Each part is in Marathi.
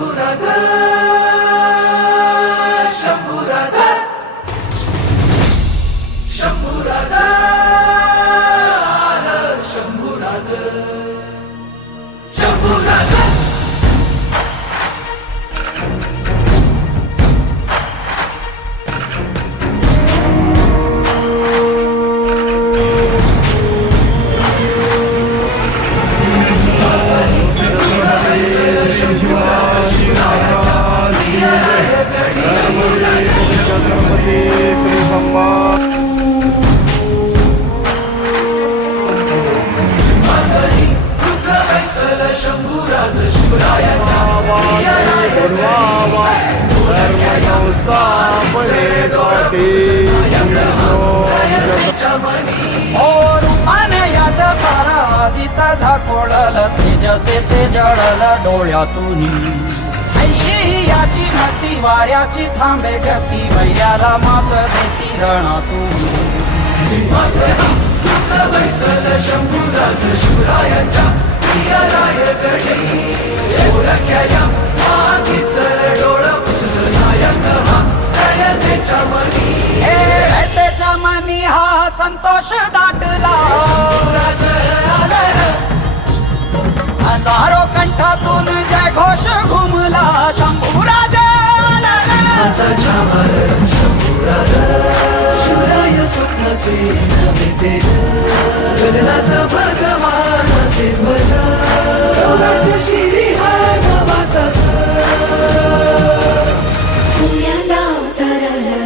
शंभूराज शंभूराज शिवरायांच्या पूर्वावा धर्मसंस्थापनेसाठी सारा झाकोळल तेज ते जळल डोळ्यातून ऐशी याची मती वाऱ्याची थांबे गती वैयाला मात देती रणातून सिंहासनी रुद्र ऐसल शंभूराज शिवरायांच्या प्रियरायकडे गोरख्या या मातीच डोळ पुसल नायक हा रयतेच्या मनी हे त्याच्या मनी हा संतोष दाटला हजारो कंठातून जय घोष घुमला शंभूराज आला शंभूराज शिवराय स्वप्नाचे नवे तेज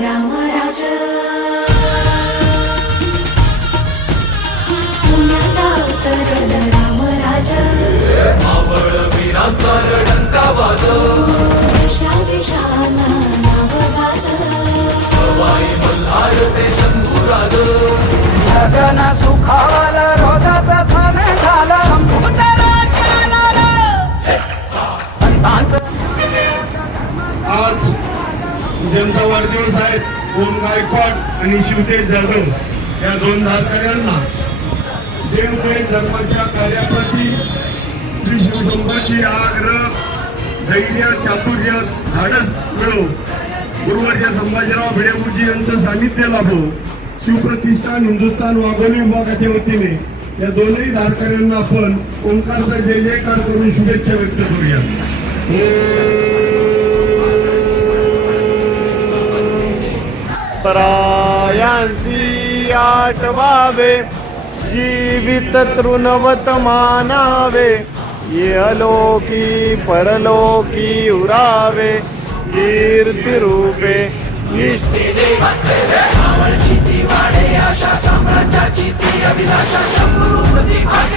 राम राजा ज्यांचा वाढदिवस आहे. ओम गायकवाड आणि शिवते जाधव या दोन धारकऱ्यांना देवप्रेम धर्माच्या कार्याप्रती श्री शिवशंकरची आग्रह धैर्य चातुर्य धाडस मिळो. गुरुवर्य संभाजीराव भिडेगुरुजी यांचं सानिध्य लाभो. शिवप्रतिष्ठान हिंदुस्थान वाघोली विभागाच्या वतीने या दोनही धारकऱ्यांना आपण ओंकारचा जय जयकार करून शुभेच्छा व्यक्त करूया. परायांसी आठवावे जीवित तृणवत मानावे इहलोकी परलोकी उरावे कीर्ती रूपे निष्ठी आवडची आशा साम्राज्याची ती अभिलाषा शंभर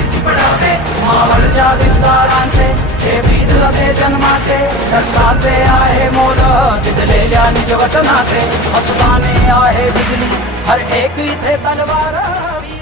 अनधारा तीर्थी पडावे मावळच्या दिलदारांचे हे से जन्माचे रक्ताचे आहे मोल तिथलेल्या निज वचनाचे हसताने आहे बिजली, हर एक इथे तलवार